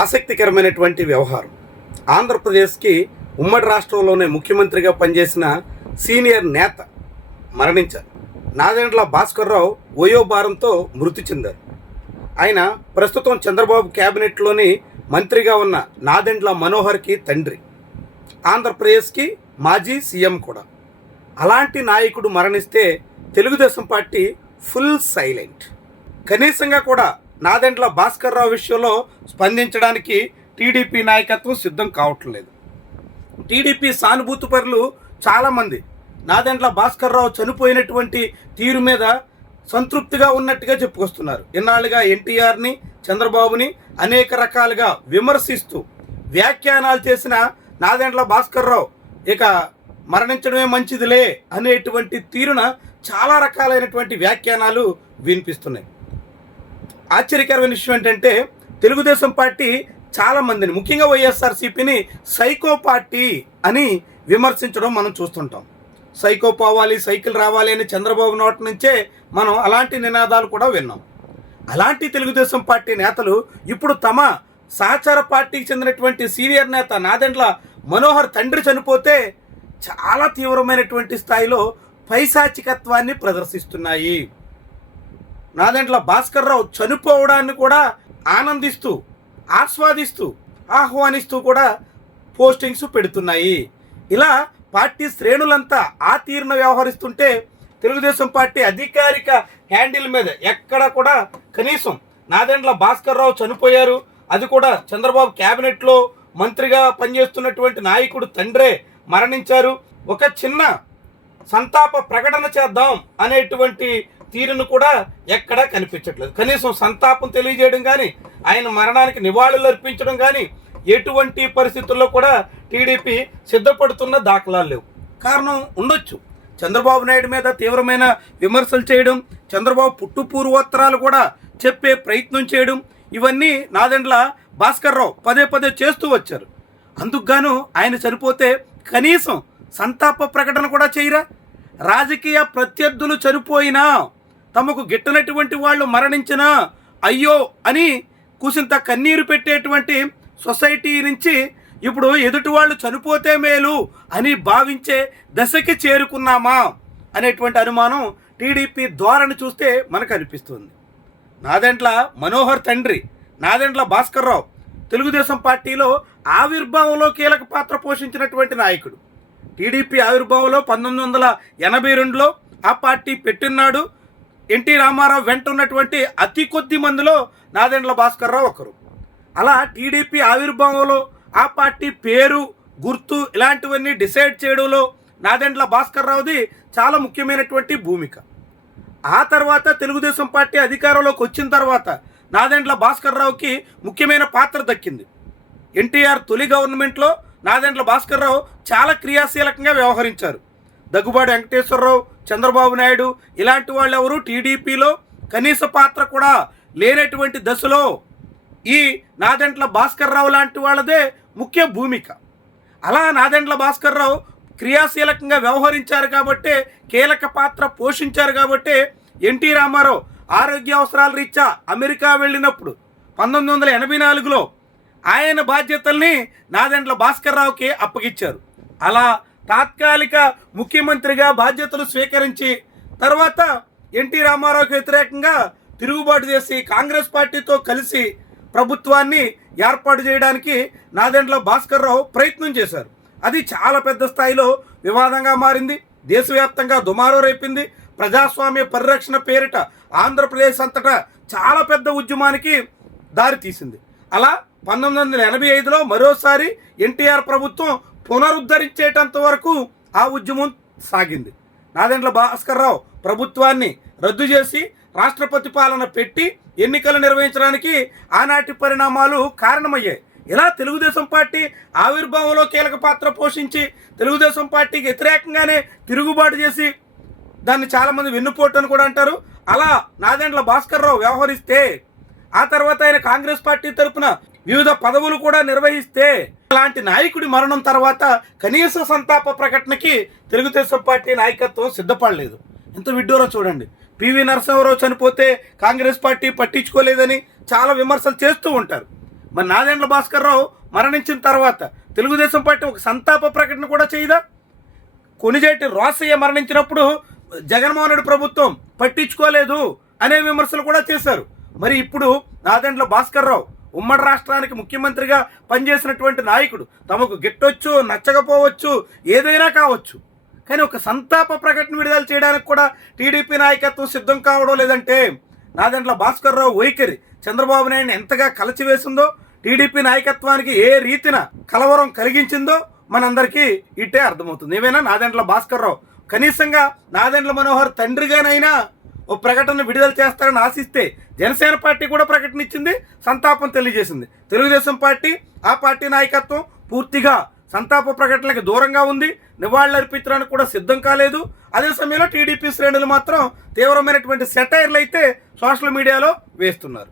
ఆసక్తికరమైనటువంటి వ్యవహారం. ఆంధ్రప్రదేశ్కి ఉమ్మడి రాష్ట్రంలోనే ముఖ్యమంత్రిగా పనిచేసిన సీనియర్ నేత మరణించారు. నాదెండ్ల భాస్కర్రావు వయోభారంతో మృతి చెందారు. ఆయన ప్రస్తుతం చంద్రబాబు క్యాబినెట్లోని మంత్రిగా ఉన్న నాదెండ్ల మనోహర్కి తండ్రి, ఆంధ్రప్రదేశ్కి మాజీ సీఎం కూడా. అలాంటి నాయకుడు మరణిస్తే తెలుగుదేశం పార్టీ ఫుల్ సైలెంట్. కనీసంగా కూడా నాదెండ్ల భాస్కర్రావు విషయంలో స్పందించడానికి టీడీపీ నాయకత్వం సిద్ధం కావట్లేదు. టీడీపీ సానుభూతిపరులు చాలామంది నాదెండ్ల భాస్కర్రావు చనిపోయినటువంటి తీరు మీద సంతృప్తిగా ఉన్నట్టుగా చెప్పుకొస్తున్నారు. ఇన్నాళ్ళుగా ఎన్టీఆర్ని, చంద్రబాబుని అనేక రకాలుగా విమర్శిస్తూ వ్యాఖ్యానాలు చేసిన నాదెండ్ల భాస్కర్రావు ఇక మరణించడమే మంచిదిలే అనేటువంటి తీరున చాలా రకాలైనటువంటి వ్యాఖ్యానాలు వినిపిస్తున్నాయి. ఆశ్చర్యకరమైన విషయం ఏంటంటే తెలుగుదేశం పార్టీ చాలామందిని, ముఖ్యంగా వైఎస్ఆర్సీపీని సైకో పార్టీ అని విమర్శించడం మనం చూస్తుంటాం. సైకో పోవాలి, సైకిల్ రావాలి అని చంద్రబాబు నోటి నుంచే మనం అలాంటి నినాదాలు కూడా విన్నాం. అలాంటి తెలుగుదేశం పార్టీ నేతలు ఇప్పుడు తమ సహచార పార్టీకి చెందినటువంటి సీనియర్ నేత నాదెండ్ల మనోహర్ తండ్రి చనిపోతే చాలా తీవ్రమైనటువంటి స్థాయిలో పైశాచికత్వాన్ని ప్రదర్శిస్తున్నాయి. నాదెండ్ల భాస్కర్రావు చనిపోవడాన్ని కూడా ఆనందిస్తూ, ఆస్వాదిస్తూ, ఆహ్వానిస్తూ కూడా పోస్టింగ్స్ పెడుతున్నాయి. ఇలా పార్టీ శ్రేణులంతా ఆ తీరున వ్యవహరిస్తుంటే తెలుగుదేశం పార్టీ అధికారిక హ్యాండిల్ మీద ఎక్కడ కూడా కనీసం నాదెండ్ల భాస్కర్రావు చనిపోయారు, అది కూడా చంద్రబాబు క్యాబినెట్లో మంత్రిగా పనిచేస్తున్నటువంటి నాయకుడు తండ్రే మరణించారు, ఒక చిన్న సంతాప ప్రకటన చేద్దాం అనేటువంటి తీరును కూడా ఎక్కడా కనిపించట్లేదు. కనీసం సంతాపం తెలియజేయడం కానీ, ఆయన మరణానికి నివాళులు అర్పించడం కానీ ఎటువంటి పరిస్థితుల్లో కూడా టీడీపీ సిద్ధపడుతున్న దాఖలాలు లేవు. కారణం ఉండొచ్చు, చంద్రబాబు నాయుడు మీద తీవ్రమైన విమర్శలు చేయడం, చంద్రబాబు పుట్టు పూర్వోత్తరాలు కూడా చెప్పే ప్రయత్నం చేయడం, ఇవన్నీ నాదెండ్ల భాస్కర్రావు పదే పదే చేస్తూ వచ్చారు. అందుకుగాను ఆయన చనిపోతే కనీసం సంతాప ప్రకటన కూడా చేయరా? రాజకీయ ప్రత్యర్థులు చనిపోయినా, తమకు గిట్టనటువంటి వాళ్ళు మరణించినా అయ్యో అని కూసింత కన్నీరు పెట్టేటువంటి సొసైటీ నుంచి ఇప్పుడు ఎదుటి వాళ్ళు చనిపోతే మేలు అని భావించే దశకి చేరుకున్నామా అనేటువంటి అనుమానం టీడీపీ ధోరణి చూస్తే మనకు అనిపిస్తుంది. నాదెండ్ల మనోహర్ తండ్రి నాదెండ్ల భాస్కర్రావు తెలుగుదేశం పార్టీలో ఆవిర్భావంలో కీలక పాత్ర పోషించినటువంటి నాయకుడు. టీడీపీ ఆవిర్భావంలో 1982లో ఆ పార్టీ పెట్టినాడు. ఎన్టీ రామారావు వెంట ఉన్నటువంటి అతి కొద్ది మందిలో నాదెండ్ల భాస్కర్రావు ఒకరు. అలా టీడీపీ ఆవిర్భావంలో ఆ పార్టీ పేరు, గుర్తు ఇలాంటివన్నీ డిసైడ్ చేయడంలో నాదెండ్ల భాస్కర్రావుది చాలా ముఖ్యమైనటువంటి భూమిక. ఆ తర్వాత తెలుగుదేశం పార్టీ అధికారంలోకి వచ్చిన తర్వాత నాదెండ్ల భాస్కర్రావుకి ముఖ్యమైన పాత్ర దక్కింది. ఎన్టీఆర్ తొలి గవర్నమెంట్లో నాదెండ్ల భాస్కర్రావు చాలా క్రియాశీలకంగా వ్యవహరించారు. దగ్గుబాటి వెంకటేశ్వరరావు, చంద్రబాబు నాయుడు ఇలాంటి వాళ్ళు ఎవరు టీడీపీలో కనీస పాత్ర కూడా లేనటువంటి దశలో ఈ నాదెండ్ల భాస్కర్రావు లాంటి వాళ్ళదే ముఖ్య భూమిక. అలా నాదెండ్ల భాస్కర్రావు క్రియాశీలకంగా వ్యవహరించారు కాబట్టే, కీలక పాత్ర పోషించారు కాబట్టే ఎన్టీ రామారావు ఆరోగ్య అవసరాల రీత్యా అమెరికా వెళ్ళినప్పుడు 1984లో ఆయన బాధ్యతల్ని నాదెండ్ల భాస్కర్రావుకి అప్పగించారు. అలా తాత్కాలిక ముఖ్యమంత్రిగా బాధ్యతలు స్వీకరించి తర్వాత ఎన్టీ రామారావుకి వ్యతిరేకంగా తిరుగుబాటు చేసి కాంగ్రెస్ పార్టీతో కలిసి ప్రభుత్వాన్ని ఏర్పాటు చేయడానికి నాదెండ్ల భాస్కర్రావు ప్రయత్నం చేశారు. అది చాలా పెద్ద స్థాయిలో వివాదంగా మారింది, దేశవ్యాప్తంగా దుమారం రేపింది. ప్రజాస్వామ్య పరిరక్షణ పేరిట ఆంధ్రప్రదేశ్ అంతటా చాలా పెద్ద ఉద్యమానికి దారితీసింది. అలా 1985లో మరోసారి ఎన్టీఆర్ ప్రభుత్వం పునరుద్ధరించేటంత వరకు ఆ ఉద్యమం సాగింది. నాదెండ్ల భాస్కర్రావు ప్రభుత్వాన్ని రద్దు చేసి రాష్ట్రపతి పాలన పెట్టి ఎన్నికలు నిర్వహించడానికి ఆనాటి పరిణామాలు కారణమయ్యాయి. ఇలా తెలుగుదేశం పార్టీ ఆవిర్భావంలో కీలక పాత్ర పోషించి తెలుగుదేశం పార్టీకి వ్యతిరేకంగానే తిరుగుబాటు చేసి దాన్ని చాలామంది వెన్నుపోటు అని కూడా అంటారు. అలా నాదెండ్ల భాస్కర్రావు వ్యవహరిస్తే ఆ తర్వాత ఆయన కాంగ్రెస్ పార్టీ తరఫున వివిధ పదవులు కూడా నిర్వహిస్తే అలాంటి నాయకుడి మరణం తర్వాత కనీస సంతాప ప్రకటనకి తెలుగుదేశం పార్టీ నాయకత్వం సిద్ధపడలేదు. ఎంత విడ్డూరో చూడండి. పివి నరసింహారావు చనిపోతే కాంగ్రెస్ పార్టీ పట్టించుకోలేదని చాలా విమర్శలు చేస్తూ ఉంటారు. మరి నాదెండ్ల భాస్కర్ రావు మరణించిన తర్వాత తెలుగుదేశం పార్టీ ఒక సంతాప ప్రకటన కూడా చేయదా? కొణిజేటి రోసయ్య మరణించినప్పుడు జగన్మోహన్ రెడ్డి ప్రభుత్వం పట్టించుకోలేదు అనే విమర్శలు కూడా చేశారు. మరి ఇప్పుడు నాదెండ్ల భాస్కర్ రావు ఉమ్మడి రాష్ట్రానికి ముఖ్యమంత్రిగా పనిచేసినటువంటి నాయకుడు, తమకు గిట్టొచ్చు నచ్చకపోవచ్చు ఏదైనా కావచ్చు, కానీ ఒక సంతాప ప్రకటన విడుదల చేయడానికి కూడా టీడీపీ నాయకత్వం సిద్ధం కావడం లేదంటే నాదెండ్ల భాస్కర్ రావు వైఖరి చంద్రబాబు నాయుడిని ఎంతగా కలచివేసిందో, టీడీపీ నాయకత్వానికి ఏ రీతిన కలవరం కలిగించిందో మనందరికీ ఇట్టే అర్థమవుతుంది. ఏమైనా నాదెండ్ల భాస్కర్ రావు కనీసంగా నాదెండ్ల మనోహర్ తండ్రిగానైనా ఓ ప్రకటన విడుదల చేస్తారని ఆశిస్తే జనసేన పార్టీ కూడా ప్రకటన ఇచ్చింది, సంతాపం తెలియజేసింది. తెలుగుదేశం పార్టీ, ఆ పార్టీ నాయకత్వం పూర్తిగా సంతాప ప్రకటనలకు దూరంగా ఉంది, నివాళులర్పించడానికి కూడా సిద్ధం కాలేదు. అదే సమయంలో టీడీపీ శ్రేణులు మాత్రం తీవ్రమైనటువంటి సెటైర్లు అయితే సోషల్ మీడియాలో వేస్తున్నారు.